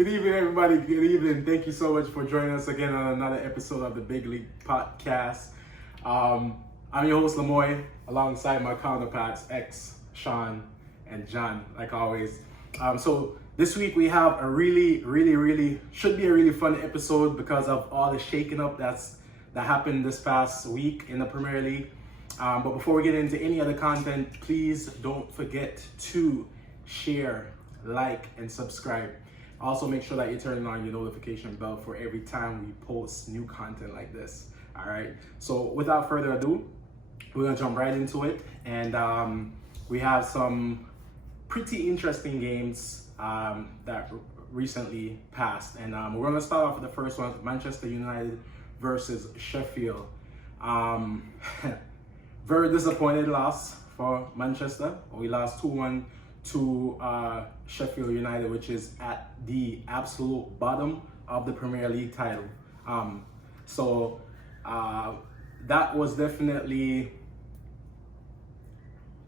Good evening, everybody. Good evening. Thank you so much for joining us again on another episode of the Big League podcast. I'm your host, Lamoy, alongside my counterparts, X, Sean, and John, like always. So this week we have a should be a really fun episode because of all the shaking up that happened this past week in the Premier League. But before we get into any other content, please don't forget to share, like, and subscribe. Also, make sure that you're turning on your notification bell for every time we post new content like this. All right. So without further ado, we're gonna jump right into it, and we have some pretty interesting games that recently passed, and we're gonna start off with the first one: Manchester United versus Sheffield. Very disappointed loss for Manchester. We lost 2-1 to Sheffield United, which is at the absolute bottom of the Premier League title. So that was definitely,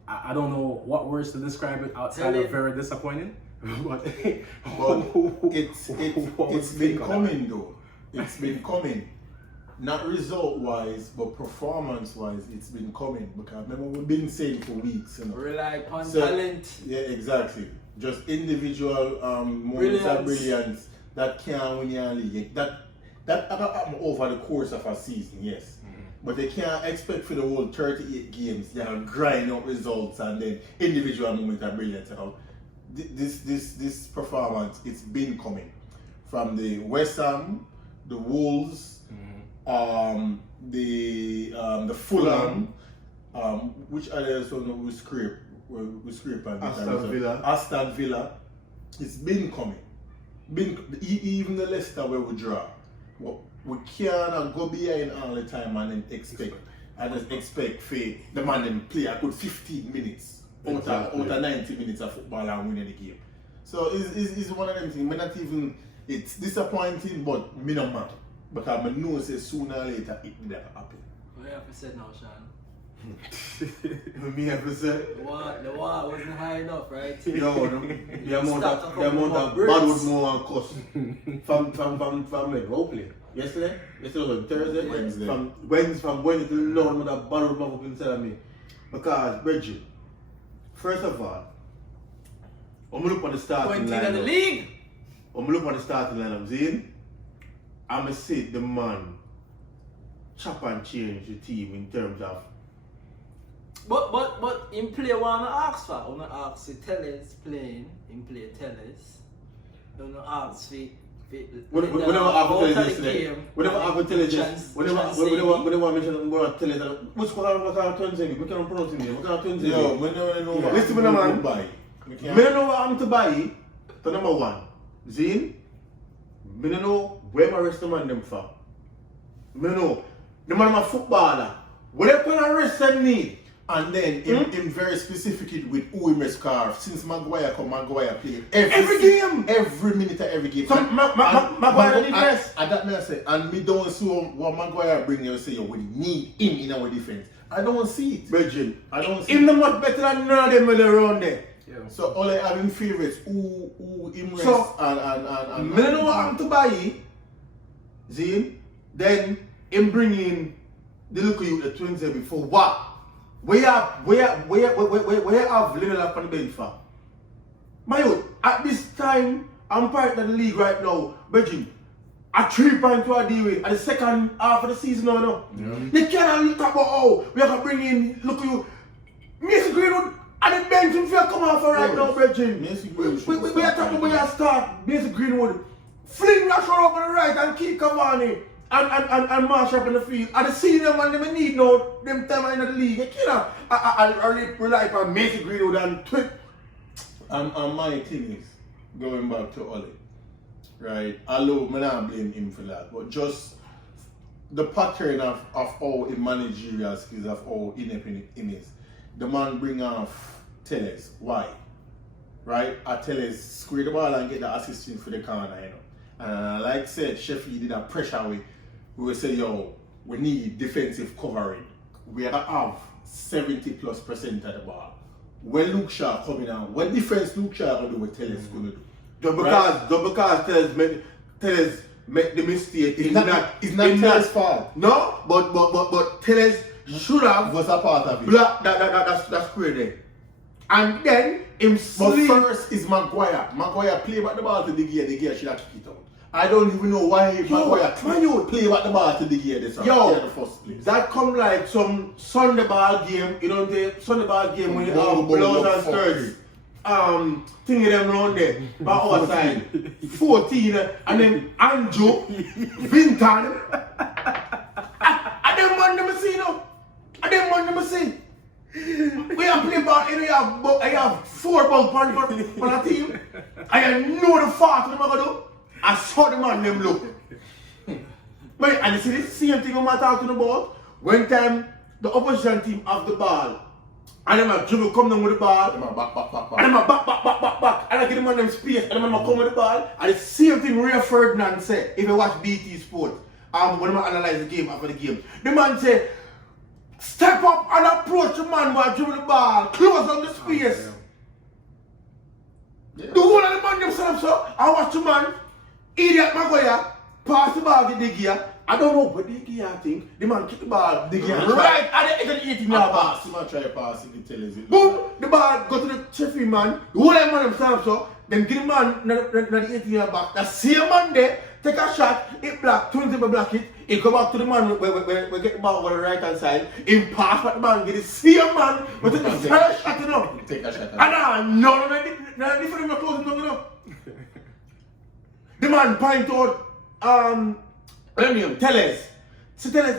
I don't know what words to describe it outside of very disappointing. But it's been coming though. It's been coming. Not result-wise, but performance-wise, it's been coming. Because remember, we've been saying for weeks, you know. Rely upon talent. Yeah, exactly. Just individual moments of brilliance that can win your league. That happen over the course of a season, yes. Mm-hmm. But they can't expect for the whole 38 games, they are grind out results and then individual moments of brilliance. You know. This performance, it's been coming. From the West Ham, the Wolves, the Fulham, which others we scrape and Aston Villa. It's been coming. Even the Leicester where we draw. We can't go behind all the time and then expect for the man then play a good 15 minutes out of 90 minutes of football and winning the game. So it's one of them things. It's disappointing, but me no matter. Because I know that sooner or later it will happen. What you have to say now, Sean? Me have to say? The war wasn't high enough, right? The amount of bad was more and cuss. From like, hopefully. Yesterday was Thursday? Wednesday. From Wednesday to Lord, with a bad was up inside of me. Because, Bridget, first of all, I'm going to look on the starting line. In the league! I'm going to look on the starting line, I'm saying. I'm going to say the man chop and change the team in terms of. But in play one ask for. When I ask the Tellers playing, in play Tellers. Don't ask for. Whenever I have to tell yesterday, whenever I have to tell you this, whenever I mention I'm going to tell you what's going on with our twins again? We can't pronounce it. We can't twins again. Yo, listen to me, man. I don't know what I'm to buy. To number one, Zine. I don't know where my rest of the man them for. I don't know. The man of a footballer. What they put on rest and need. And then him very specific with who he must carve. Since Maguire play every game. Every minute of every game. So Maguire need rest. And that may I say. And me don't see what Maguire bring you say we need him in our defense. I don't see it. Virgin. I don't see it. Him not much better than none of them when they're around there. Yeah. So all I have in favorites who him rest and I don't know what I'm to buy. See? Then him bring in the look of you the twins there before what? Where you have Lionel up on the bench for? My youth, at this time, I'm part of the league right now, Virgin. A 3 points to deal with at the second half of the season now, no? Yeah. They can't look about we have to bring in, look at you. Mason Greenwood at the bench if you come off right now, Virgin. We are talking about your start, Mason Greenwood. Fling Rashford up on the right and keep Cavani. And Marsh up in the field. And the senior man they need now, them time in the league. You know, I rely on Mason Greenwood and Twit. And my thing is, going back to Ole, right? Although I don't blame him for that, but just the pattern of how he managerial skills, of how inept he is. The man bring off Tellers. Why? Right? Tellers square the ball and get the assistant for the corner, you know. And like I said, Sheffield did a pressure with. We will say, yo, we need defensive covering. We have 70+% of the ball. When Luke Shaw coming out, what defense Luke Shaw going to do what Tellers going to do? Just because Tellez make the mistake. It's not Tellez's fault. No, but Tellez should have was a part of it. blocked that's crazy. And then him But sleep. first is Maguire. Maguire play back the ball to the gear should have kicked it out. I don't even know why Maguire play back the ball to the gear this in the first place. That come like some Sunday ball game, you know, the Sunday ball game when you have Ball, blows and skirts. Thing of them round there, by our side. 14, and then Andrew, Vinton. I don't want them to see, no. I don't want them to see. We have played ball, you know, I have 4 ball on the team. I know the fault of them are going to do. I saw the man them look. But, and you see the same thing I'm talking about? When time the opposition team have the ball, and them a dribble come down with the ball, Back. and them a back, and I give them on them space, and them a come with the ball, and the same thing Ray Ferdinand said, if you watch BT Sport, when I analyze the game after the game, the man said, step up and approach the man while dribble the ball, close on the space. The whole of the man themselves, so I watch the man, idiot Maguire, pass the ball to De Gea. I don't know, but De Gea, I think, the man kick the ball De Gea right at the 18-yard box. He might try to pass it to Tellez. Boom, the ball go to the Sheffield man, the whole of the man themselves, so then give the man the 18-yard box. That same man there, take a shot, it block, 20 block it, he go back to the man where get the ball on the right hand side, he pass at the man, get the same man, but take a shot, you know. Take a shot. And no, different than closing down, you know. The man point out, Tellez. See Tellez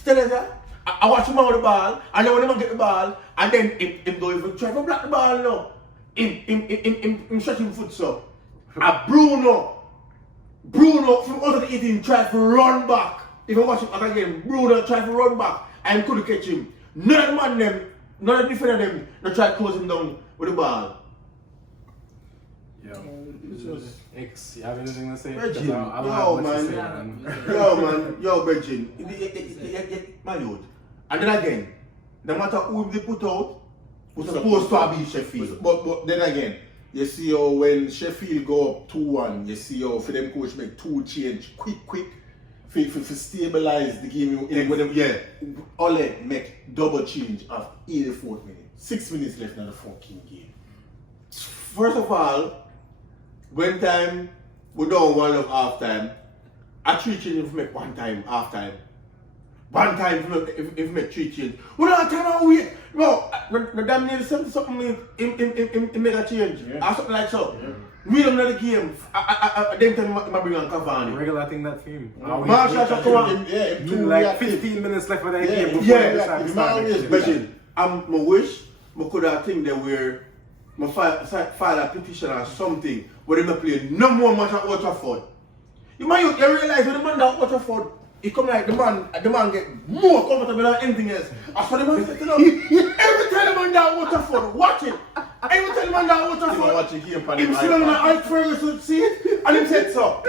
there? I watch him out with the ball, and then when the man get the ball, and then him go even try to block the ball, you know. Him shut him foot so. And Bruno from under the 18 tried to run back. If I watch him again, Bruno tried to run back, and couldn't catch him. None of the defender them, they tried to close him down with the ball. Yeah. X, you have anything to say? Virgin, I don't have much to say, man. Yo, Virgin, my youth. And then again, no matter who they put out, was supposed to be Sheffield. But then again, you see how when Sheffield go up 2-1, you see how for them coach make 2 change quick for stabilize the game. Ole make double change after 84th minute. 6 minutes left in the fucking game. First of all, when time we don't one of half time, I 3 changes if we make 1 time half time. 1 time if we make 3 changes. We don't have time to wait. No, the damn near 70 something in make a change. Or something like so. We don't know the game. Then time I bring on Cavani. Regular thing that team. Marshall should come on. Like 15 minutes left for that game before it's not always But I wish I could have think that we're file a petition or something where they play no more match at Old Trafford. You realize when the man at Old Trafford, he come like the man get more comfortable than anything else. As for the man said, every time the man down Old Trafford, watch it. Every time the man down Old Trafford, him sit on the Ike Ferguson seat and him said so.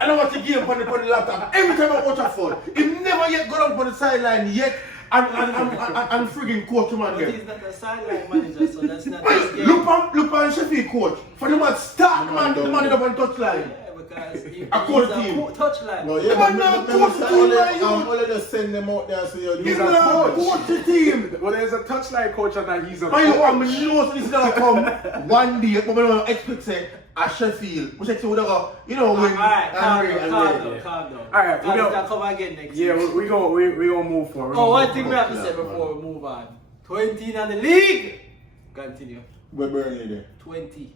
And I watch the game on the laptop. Every time I watch Old Trafford, he never yet got up on the sideline yet. And friggin' coach him But again. he's not a sideline manager, so that's not his game. Look on Sheffield coach. For the man start the man up on touchline. Yeah, because he's A coach team. touchline. No, The man now coach the team right now. Only just send them out there so you He's now coach the team. Well, there's a touchline coach and that he's a Man, I'm coach. sure this is gonna come one day, but I don't expect say at Sheffield. We say we gonna, you know, when Alright, calm down. Alright, we Can go. come again next Yeah, week. we gonna move forward. Oh, one thing we have to say before we move on. 20 in the league. Continue. We're burning there. 20.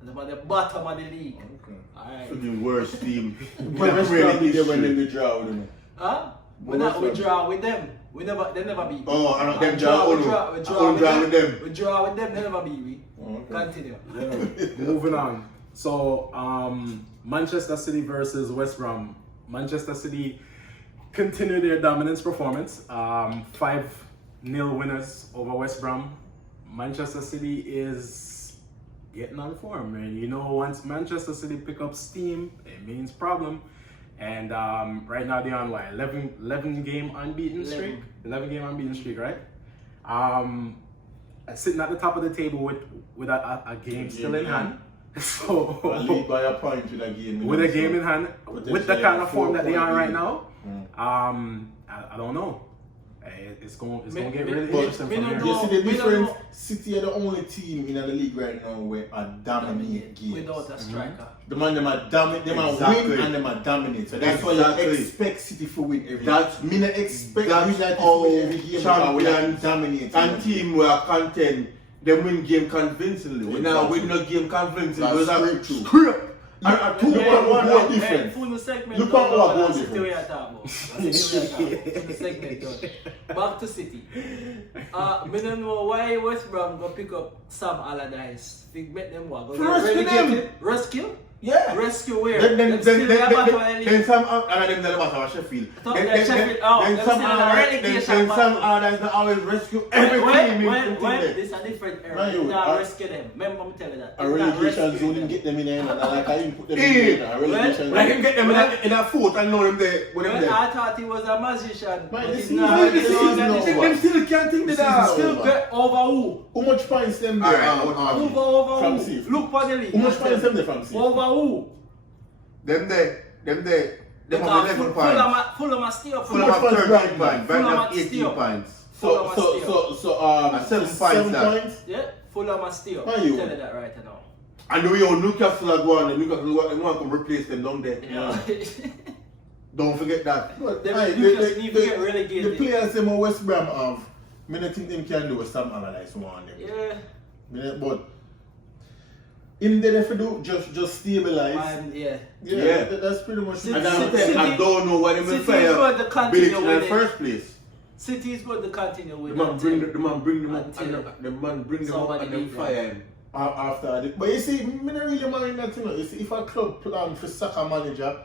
And about the bottom of the league. Okay. Alright. the worst team. West Brom did when they draw with them. Huh? We draw with them. They never beat. Oh, I don't them We draw draw with them. We draw with them, they never beat we. Okay. Continue. Yeah, moving on. So, Manchester City versus West Brom. Manchester City continue their dominance performance. 5-0 winners over West Brom. Manchester City is getting on form, and you know, once Manchester City pick up steam, it means problem. And right now they're on what, 11 game unbeaten streak? 11 game unbeaten streak, right? Sitting at the top of the table with a game still in hand. So I lead by a point with a game. with a game in hand, with the kind of form that they are right now, I don't know. It's going to get really interesting from here. You see the difference? City are the only team in the league right now where I dominate games. Without a striker. The man them are dominate, them are win and them are dominate. So that's why you expect City to win every game. That's me not expect that's United to how win every game. champions Dominate and team were content. They win game convincingly. We now win no game convincingly. That's true. Script. And a 2-1 goal difference. Look at what goal difference. Back to City. I don't know why West Brom go pick up Sam Allardyce. Make them what? Rescue them. Rescue? Yeah. Rescue where? Then some and them the bottom of Sheffield. Then some others that always rescue every team in this is a different era. You not rescue them. Remember me telling that. A relegation zone didn't get them in there, like I didn't put them in there. A relegation But I can get them in a foot and know them there. I thought he was a magician. But them still can't think that. Still get over who? How much points them there? Over from who? safe. Look for the league. How much points them there from safe? Over who? Them there. Them have 11 points. Fulham are still up. Fulham have 13 points. Brighton have still 18 up. points. So 7 points. Yeah, Fulham are still up. Why I'm you? telling that right now. And the way how Newcastle are going, they want to replace them down there. Yeah. Don't forget that. Newcastle need to get relegated. The players them West Brom have, I don't think them can do Sam Allardyce one them. Yeah. But in there if you do just stabilize. Yeah. That's pretty much it. And I don't know why they will fire Billich in the first place. City is going to continue with the man bring them up and then fire him. After but you see, I don't really mind that, you know. You see, if a club plan for soccer manager,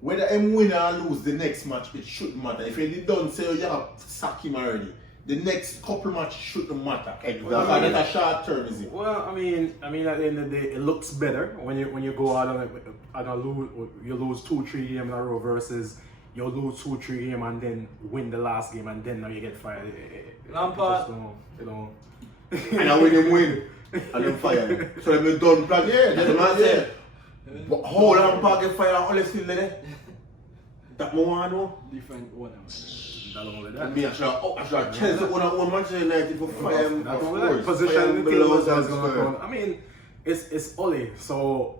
whether him win or lose the next match, it shouldn't matter. If they don't say you have sack him already, the next couple matches shouldn't matter. Exactly. That's a short term, is it? Well, I mean, at the end of the day, it looks better when you go out you lose 2-3 games in a row versus you lose 2-3 games and then win the last game and then now you get fired. Lampard. And now when you win and then fire him. So them done plan. Yeah, the man said, how Lampard get fired and all still there? That more I know. Different one. That. Me actually Chelsea one Manchester United for fire him. That's all that position the team was going to come. I mean, it's Ole. So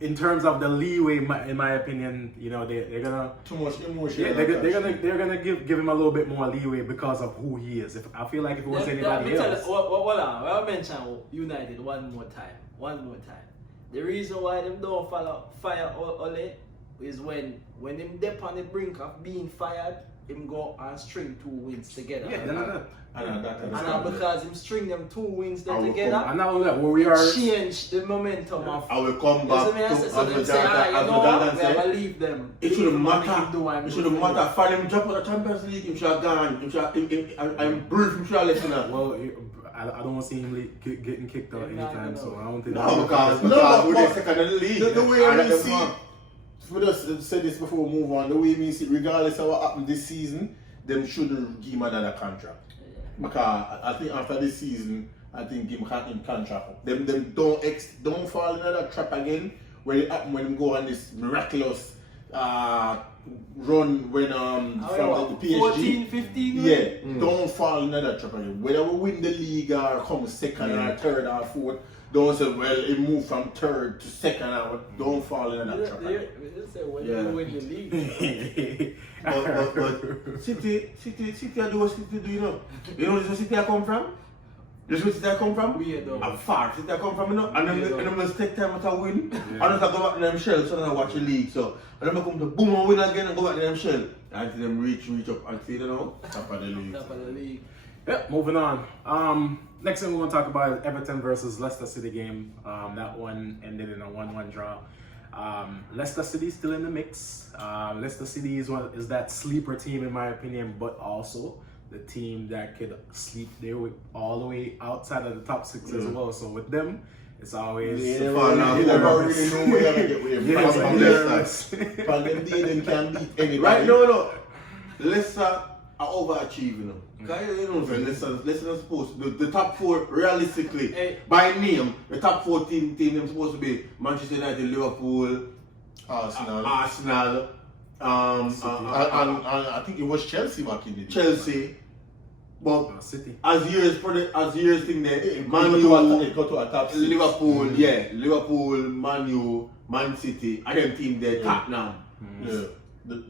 in terms of the leeway, in my opinion, you know, they're gonna too much emotion. Yeah, they're gonna give him a little bit more leeway because of who he is. If I feel like if it was anybody else. I'll mention United one more time. The reason why them don't fire Ole is when them dip on the brink of being fired, him go and string 2 wins together. Yeah, and because him string them 2 wins together, and now that where we are change the momentum of. I will come back to as Jordan said. Leave them. It shouldn't matter. It shouldn't matter. For them jump on the Champions League, him should have gone. I'm brief. Him should have left now. Well, I don't see him getting kicked out anytime, so I don't think. No, because we're second in the league. The way we see. We just said this before we move on. The way we see, regardless of what happened this season, them shouldn't give him another contract. Because I think after this season, I think him contract. Them don't fall in another trap again. Where it happened when them go on this miraculous run when from the PSG. 14, 15. Yeah, don't fall in another trap again. Whether we win the league or come second or third or fourth. Don't say, well, it moved from third to second. Don't fall in that trap. You win the league. but City are do what City do, you know. You know where City come from? This is where City come from? I'm far. City come from, you know. And then must take time to win. And then go back to them shell so I watch the league. So and then come to boom and win again and go back to them shell. Until them reach up and see, you know. Top of the league. Yeah, moving on. Next thing we're going to talk about is Everton versus Leicester City game. That one ended in a 1-1 draw. Leicester City is still in the mix. Leicester City is that sleeper team in my opinion, but also the team that could sleep there all the way outside of the top 6 as well. So with them, it's always you never really know where to get with them. But them can beat anybody. Right, no. Leicester are overachieving. Because you know, let's not suppose the top 4 realistically by name, the top 4 team them supposed to be Manchester United, Liverpool, Arsenal, and I think it was Chelsea back in the day. Chelsea. But City. as years thing there, Man it U, got to a top 6. Liverpool, Liverpool, Man U, Man City, and them team there, Tottenham. Yeah.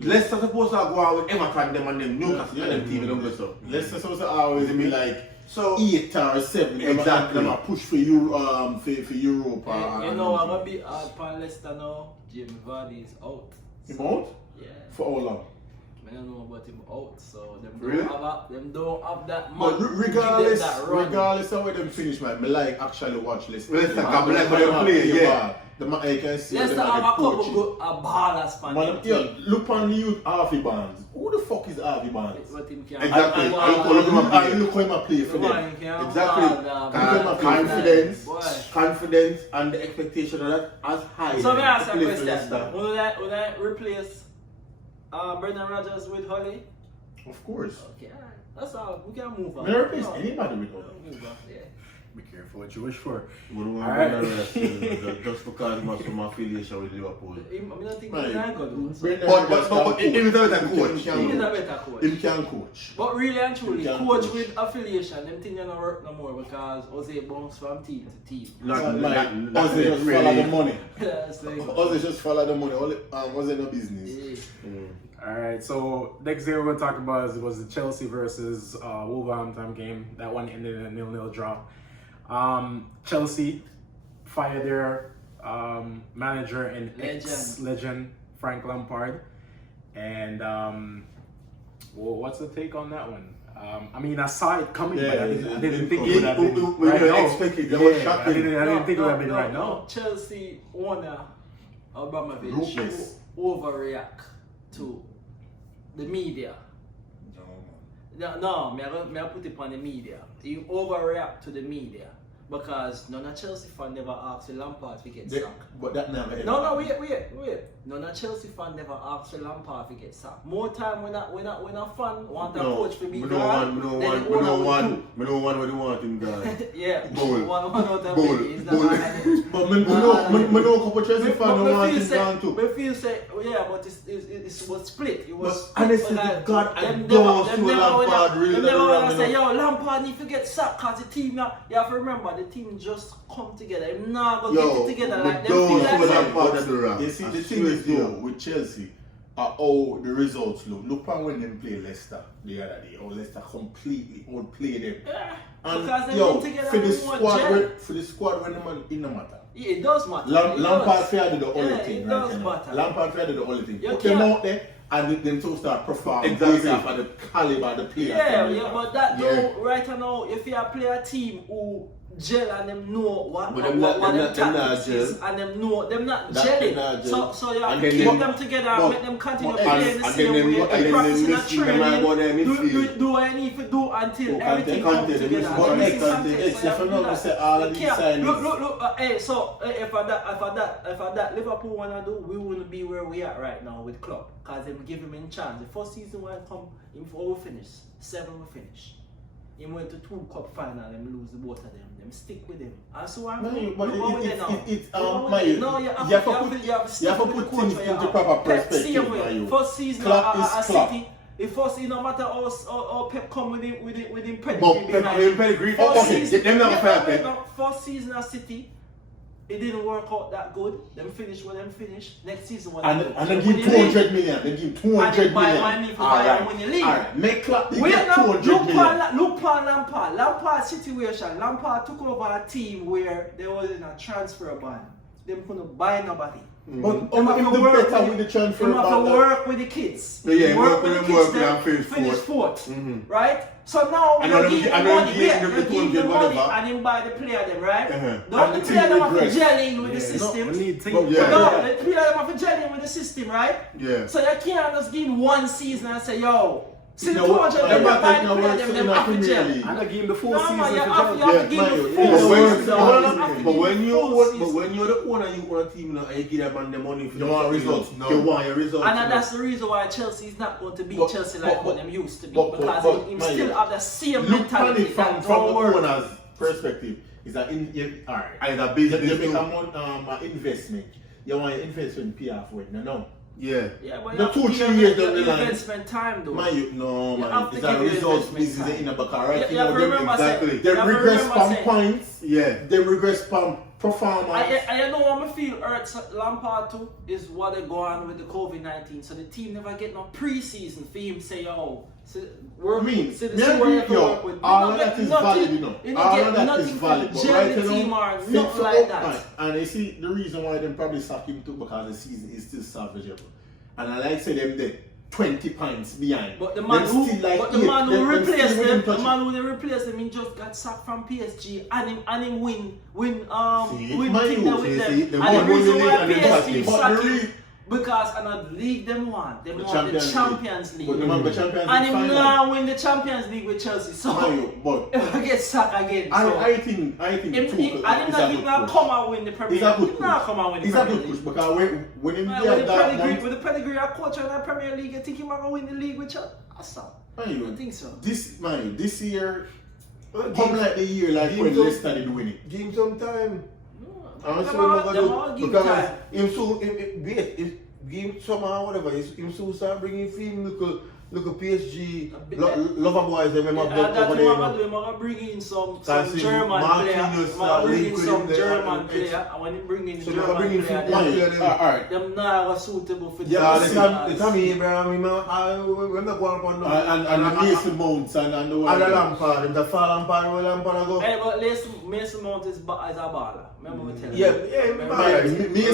Leicester supposed to go out with Everton, them and them Newcastle, and them team, don't go so. Leicester supposed to always be like so 8 or 7. Exactly. Them a push for Europe. For Europe. You know, I'm gonna be for Leicester now. Jamie Vardy is out. Him out? Yeah. For how long? I don't know about him out, so them Really? don't have that But money. regardless of where them finish, man, I like actually watch Leicester. Leicester, I like how they play, yeah. You can see Leicester them have a like couple coaching. good ballers for Man, them yeah, team. look on the youth Harvey Barnes. Who the fuck is Harvey Barnes? What him can Exactly. and- And Look how him a play for Come them. on, he can Exactly. ball, Confidence and the expectation of that as high. So let me ask to you a play for question. Leicester. Would I replace Brendan Rodgers with Holly? Of course. Okay, alright. That's all. We can move on. May I replace No. anybody with Holly? Move on, yeah. Be careful what you wish for. We don't want Alright. Brendan Rodgers just because he has some affiliation with Liverpool. I don't think Right. he's not good. But he is a better coach. He is a better coach. Him can coach. But really and truly, He can coach coach. with affiliation, them things don't work no more because Jose bounce from team to team. Us they just follow the money. That's like, Us they just follow the money. Was it no business? yeah. Alright, so next game we're going to talk about was the Chelsea versus Wolverhampton game. That one ended in a 0-0 draw. Chelsea fired their manager and ex-legend Frank Lampard. And well, what's the take on that one? I mean, I saw it coming, but I didn't think it would have been right now. Expected, Yeah, was I shocking. didn't think it would have been right now. No. Chelsea owner Abramovich Ruthless. overreact to the media. No, me I put it on the media. He overreact to the media because none of Chelsea fan never asked Lampard to get sacked. But that never. No, wait. None of Chelsea fan never asked Lampard to get sacked. More time when a fan want a coach to be We gone, don't then the owner will do. we don't want what we want him gone. Yeah, Bull. one out of Bull. many. It's not Bull. happening. But me know a couple Chelsea fans don't want him say, gone too. me feel say, yeah, but it was split. It was But honestly, split, God, I them don't never- see them never Lampard wanna- really them let never it wanna run, say, you know. yo, Lampard need to get sacked because the team now, you have to remember, the team just come together. They're not going to get it together like them. don't Feel see like Lampard say, let it run. You see, I the thing swear is to you. though with Chelsea, how the results look. Look at when them play Leicester the other day. How Leicester completely outplayed them. yeah, And because they yo, been together for the with more squad, gel. for the squad when the man in the matter. Yeah, it does matter. It Lampard does. fair did the only Yeah, thing it right does now. matter. Lampard fair did the only thing. You Put them can't- out there and them to start performing Exactly. based off of the caliber of the players. Yeah, but that Yeah. though, right now, if you play a team who gel and them know what But them not- what them them not- them not tactics is, gel. and them know them not That- gelling. them not gel. So you have And to then keep them- them together and but- make them continue but- playing the and same then them- way. and then They them practice in a missing them man about their training. midfield. Do what you need to do until Oh, everything Kante, comes they together. miss And one this next is Kante. something, It's so you have to definitely do that. say all of You these can't- signings. Look. Hey, so if I that Liverpool wanna do, we wouldn't be where we are right now with club, cause them give him a chance. The first season when come, him 4 we finish, 7 we finish. He went to 2 cup final and lose the both of them. Them stick with him. And so I'm No, but now. you have to put things into proper perspective, man. First season Klopp is at Klopp. City. The first, no matter how Pep come with him But pedigree behind him. pedigree. First Okay, season- them not fair, wait, Pep. no, first season at City, it didn't work out that good. Them finish where them finish. Next season when And they give 200 million. They give 200 million. and when you leave. Alright, make Klopp Wait get now, 200 million. look on Lampard. Lampard's situation. Lampard took over a team where there was in a transfer ban. Them couldn't buy nobody. But Them have him to do work better with with the transfer Them have to ban. work with the kids. Yeah, work with the them, kids, work with them them, finish fourth. Right? So And now you then give them- him and then money, give them the you give 200 him money whatever. and him buy the player them, right? Uh-huh. Don't And the the player team them have to regress. gel in with the Yeah, system. we need But yeah. No, the player them have to gel in with the system, right? Yeah. So you can't just give him 1 season and say, yo, See the 200 million buy the player, them have to gel. And I give him the full No, season man, you for have Chelsea. to give him the full season. But when you're the owner, you want a team now, and you give that man the money for You want results. No. You want your results. And that's the reason why Chelsea is not going to be Chelsea like what them used to be. but Because him still have the same Look mentality at it from the owner's perspective. Is that alright? And a business You make too. an investment. You want your investment pay off with no. Yeah. Yeah, but No, you have to 2-3 give years them down the line. investment time though. Man, You have to it's a give your results investment business time. in the back, right? You have to remember exactly. They you have to regress remember from say- points. Yeah. They regress from performance. I know what I feel hurts Lampard too is what they go on with the COVID-19. So the team never get no pre-season for him say, oh, so we're Me see the agree, see what you have to yo, work with. all You of don't that get is nothing- valid, you know. You don't All get of that nothing is for valid. But gel right the team now, or fix nothing it like up, that. man. And you see the reason why they probably sack him too because the season is still salvageable. And I like to say them there 20 points behind. But the man Them who, still like but the eight. man Them who replaced still them, within the touch. man who they replaced them, he just got sacked from PSG and him win See, thing man, there you with see, them. the And one the win the reason league why and then PSG sack him. sacked But the him because another league them won. They The won the Champions Champions League. But the man, the Champions And League him final. now win the Champions League with Chelsea. So Mario, but if I get sacked again, so I think him Tuchel and him is not a even good coach. come and win the Premier He's a League. good He not coach. come and win the He's a Premier good League. coach because when him Man, get that month, with the pedigree of coach in the Premier League, you think he might win the league with Chelsea? I don't think so. This year, Well, come like the year like give when him Leicester did win it. Give him some time. I'm Them sure all- he's them gonna all do give because time. him soon give him somehow whatever. Him soon start bringing film look at PSG. Lover boys, they remember That's over what there. I'm doing. I'm gonna bring in some Can't see German player. Marquinhos I'm gonna bring in link with some him there German and player. I want to bring in So German they're bringing player. football. Them- Alright. Them now are suitable for Yeah, Chelsea. the Tammy Abraham, we're not going upon no. And the Mason Mounts and the And the Lampard, the far Lampard, where Lampard go. Hey, but Mason Mount is a baller. Remember we tell Yeah, you. yeah, Remember baller. we-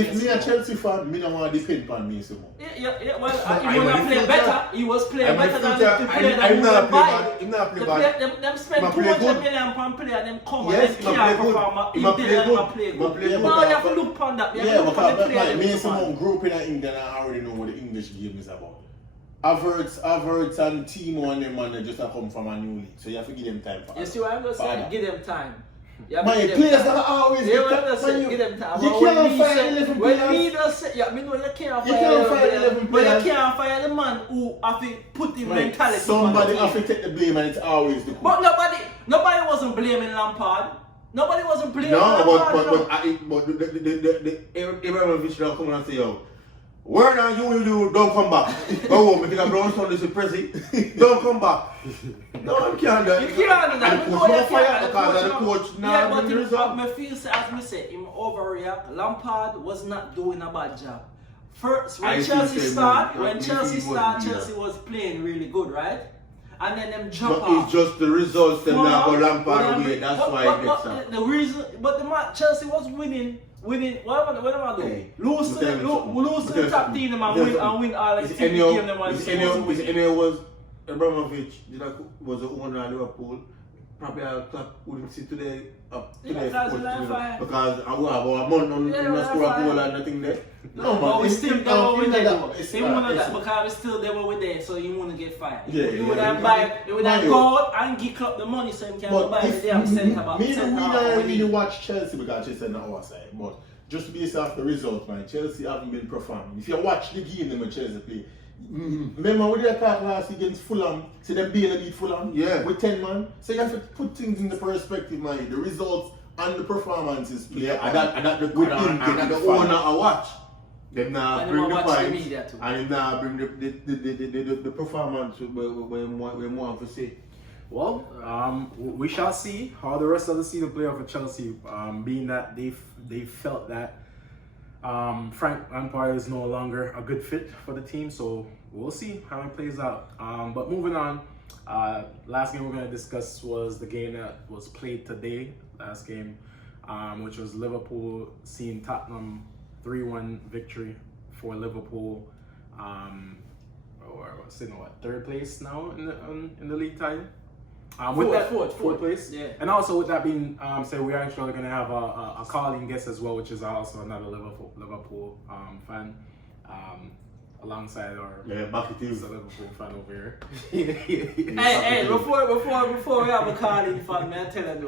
If me a Mount. Chelsea fan, me don't want to depend on Mason Mount. Yeah, well, But he I'm was in playing the better. future. He was playing I'm in better the than future. the player that I'm he not would play buy. bad. I'm not play The bad. player- Them spend Him a play 200 good. million pound player, them come Yes, and him a them play can't good. perform. Him a play good. Play Him a play good. good. No, you have to look on that. You have Yeah, to look on the because player. like them Mason perform. Mount grew up in England and I already know what the English game is about. Havertz and Timo and them man they just have come from a new league. So you have to give them time for You see what I'm going to say? Father. Give them time. You have to My give them players time. that are always Yeah, get what I'm that- saying, man, give them time. You But when can't me fire say- 11 when players. me just say, yeah, me know you can't You fire can't 11 fire players. 11 But you players. can't fire the man who have to put his Right. mentality Somebody on the have to team. take the blame and it's always the coach. But nobody wasn't blaming Lampard. Nobody wasn't blaming No, Lampard. but the Abramovich don't come and say, yo, where now you don't come back. Go home, because Brownstone is the president. Don't come back. No, I can't do that. You can't do that. And the We know coach you not fire can't. because the coach Yeah, now but bring the him, result. me feel say, as me say, him overreact. Lampard was not doing a bad job. First, I when think Chelsea so, start, man. when He Chelsea wasn't start, either. Chelsea was playing really good, right? And then them drop But off. it's just the results that now go Lampard But- away. That's but- why but- it gets but up. the reason, but the match Chelsea was winning. What am I doing? Hey, Lose to the top team them and win all the Is team game them and any was Abramovich was the owner of Liverpool. Probably our club wouldn't sit today up today because we like fire. because I will have a month on Yeah, we not like score a fire. goal and nothing there. But we still they were with them. It's They not- wouldn't it's that not. because we still they were with them, so you wouldn't get fired. Yeah, You yeah, would have yeah. buy, you would have Mario. go out and geek up the money so you can go But buy the if damn centre back. me centre we half don't with really him. watch Chelsea because Chelsea is not our side. But just based off the result, man, Chelsea haven't been performing. If you watch the game them when Chelsea play, remember when they attacked last against Fulham, see them barely beat Fulham Yeah. with 10 man. So you have to put things into perspective, man. The results and the performances play. Yeah, and that the With him and getting the the fire. owner I watch. Them now And bring them the watch the points media too. and them now bring the performance we want to see. Well, we shall see how the rest of the season play out for Chelsea. Being that they felt that Frank Lampard is no longer a good fit for the team, so we'll see how it plays out. But moving on, last game we're going to discuss was the game that was played today. Last game, which was Liverpool seeing Tottenham 3-1 victory for Liverpool. Or sitting what, third place now in the league title. Fourth place. Yeah. And also with that being said, we're actually going to have a calling guest as well, which is also another Liverpool fan. alongside our back it is. Liverpool fan over here. Hey, before we have a Carling fan, man, tell you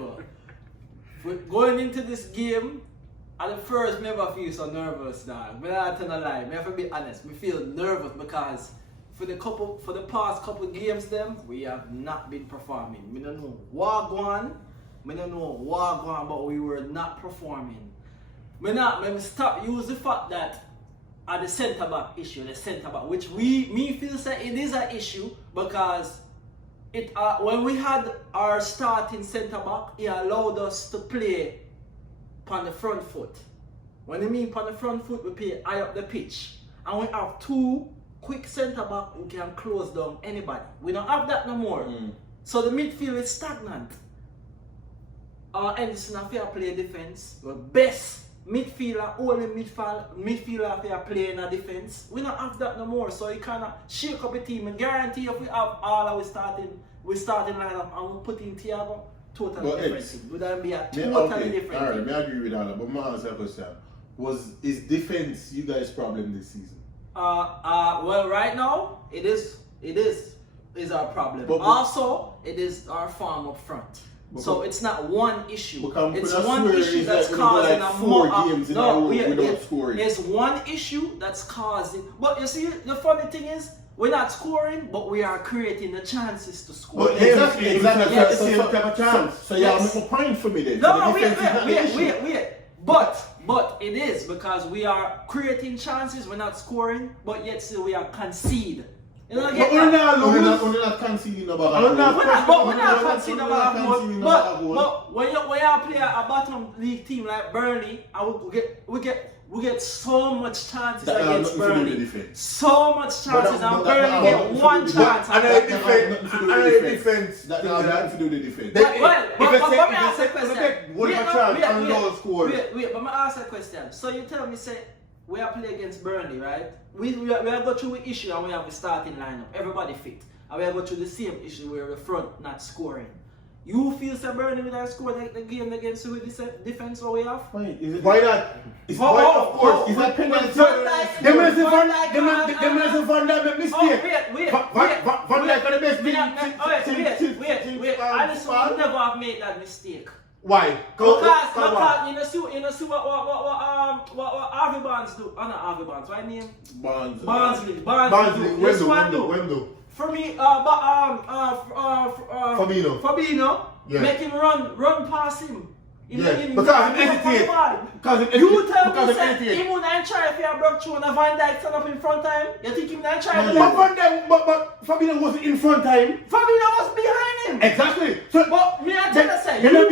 though. Going into this game, at the first, me never feel so nervous, dog. Me not tell a lie. Me have to be honest. Me feel nervous because for the past couple games, we have not been performing. Me don't know what going. But we were not performing. Me stop use the fact that at the centre back issue, which me feel say it is an issue because it when we had our starting centre back, he allowed us to play on the front foot. When I mean on the front foot, we play high up the pitch, and we have two quick centre back who can close down anybody. We don't have that no more. So the midfield is stagnant. Anderson a fair play defense. The best midfielder, only midfielder fair play in a defense. We don't have that no more. So you kinda shake up the team. I guarantee if we have all our starting lineup and we put in Thiago, totally different. Would that be a totally different Alright, thing? I agree with that, but my answer question is defense you guys' problem this season? Well, right now it is our problem. But also, it is our form up front. So it's not one issue. It's one issue that's causing a four games in a row without scoring. It's one issue that's causing. But you see, the funny thing is, we're not scoring, but we are creating the chances to score. But exactly. Yes. So you have a chance. So you have a point for me then. No, wait. But it is because we are creating chances, we're not scoring, but yet still we are conceding. You know, but we're not conceding about We're not conceding about but when you play a bottom league team like Burnley, and we get so much chances against Burnley. So much chances, and Burnley get one chance. And the defense. That has nothing to do with the defense. But let me ask a question. Wait, but me ask a question. So you tell me, say, we are playing against Burnley, right? We are go through the issue and we have the starting lineup, everybody fit. And we are go through the same issue where the front not scoring. You feel say Burnley will not score the game against you with this defense what we have? Why not? Of course. Is that penalty? Them is the Van Dijk make mistake. Van Dijk are the best thing. Wait. Alisson would never have made that mistake. Why? Because you know see what Harvey Barnes do? Not Harvey Barnes. What name? Barnsley. This one do. For me, Fabinho. Yeah. Make him run past him. Because of hesitate. You tell me say he would not try if he had broke through and Van Dijk stand up in front time. You think he would not try? But Fabinho wasn't in front time. Fabinho was behind him. Exactly. So, but me I tell you say, you couldn't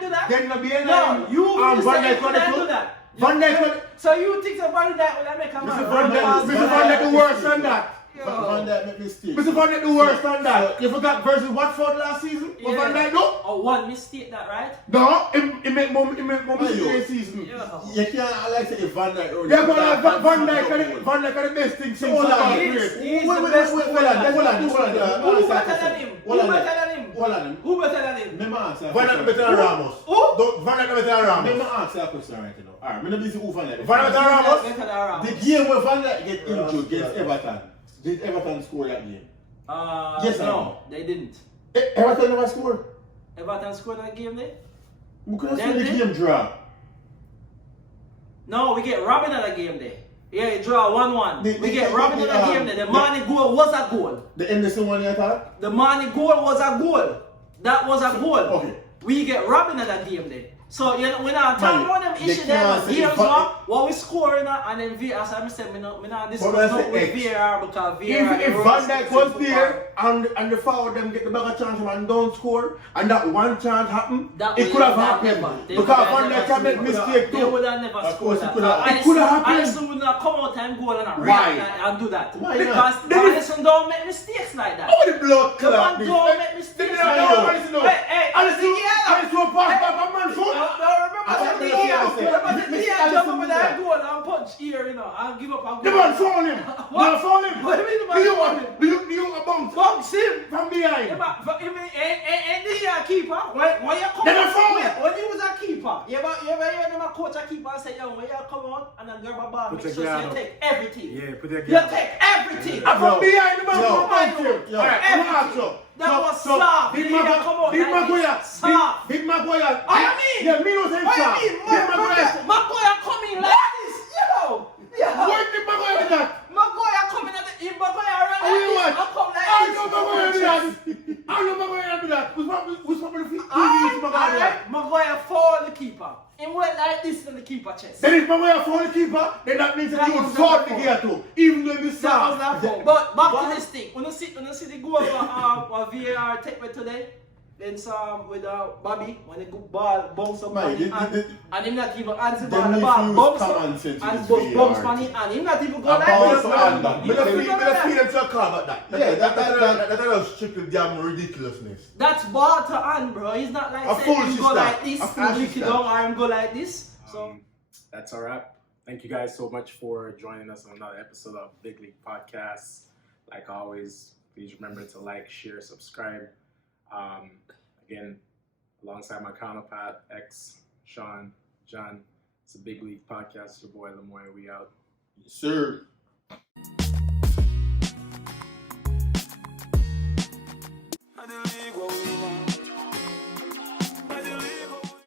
do that. No, you couldn't do that. Van Dijk. So you think the Van Dijk will make a man? Mr. Van Dijk the worse than that. Van Dijk make mistake. Mr. Van Dijk the worse than that. You forgot versus Watford last season? What Van Dijk do? Oh, one mistake that, right? No, he make more mistakes this season. You can't like say if Van Dijk early. Yeah, but Van Dijk are the best thing since Hold on. He's the best. Who better than him? Who better than him? Van Dijk better than Ramos. Van Dijk better than Let me Ramos. ask you a question right now. Alright, I'm not busy who Van Dijk. Van Dijk better than Ramos. The game where Van Dijk get injured against Everton, did Everton score that game? Yes or no, they didn't. Everton never scored. Everton scored that game there? We could have seen the game draw. No, we get robbed at the game there. Yeah, it draw 1-1. We get robbed at the game there. The Mane goal was a goal. The Anderson one you thought? The Mane goal was a goal. That was a goal. Okay. We get robbed at that game there. So you know, we're not talking about them issues there. Games what we score and then VAR. As I said, we not discuss with VAR because VAR. If Van Dijk was there and the forward them get the bigger chance and don't score and that one chance happen, it could have happened. Because Van Dijk can make mistake too. They would have never scored that. It could have happened. Alisson would not come out and goal and do that. Why because Alisson don't make mistakes like that. Oh, the blood clot. Don't make mistakes like that. Hey, Alisson pass back a man foot. Remember the jump over that goal and punch here, you know, and give up. The man foul him. What? Foul him. What do you mean the man foul him? Do you bounce? Bounce him From behind. And the keeper, when you come Then I foul him. when you was a keeper, keeper. You ever hear them a coach a keeper and say, yo, when you come out and then grab a ball, make sure you take everything. Yeah, put your You take everything. I'm from behind the man. Alright, I'm gonna ask you. That was soft. Big Maguire. Soft. Big Maguire. What you mean? Yeah, me no say What soft. you mean? Big Maguire. Maguire coming like this. Yo. What did Maguire do that? Maguire coming at the Maguire around Oh, you like this. what? I come like I this. know Maguire do that. I know Maguire do that. Who's probably the TV Maguire? Maguire for the keeper. He went like this in the keeper chest. Then if Maguire for the keeper, then that means that he was scored the gear too. Even though he That was soft. not foul. But back to this thing. When you see the goal of VAR take me today, then some with Bobby when the ball bounce up on him and him not even answer ball, the ball bounce up and bounce on him and him not even go like this. Me don't feel them so calm about that. Yeah, that was strictly damn ridiculousness. That's ball to hand, bro. He's not like A saying him full go system. like this A full and lick it system. down or him go like this. So That's a wrap. Thank you guys so much for joining us on another episode of Big League Podcast. Like always, please remember to like, share, subscribe. Again, alongside my counterpart, X, Sean, John. It's a Big League Podcast. Your boy Lemoy. We out. Yes, sir.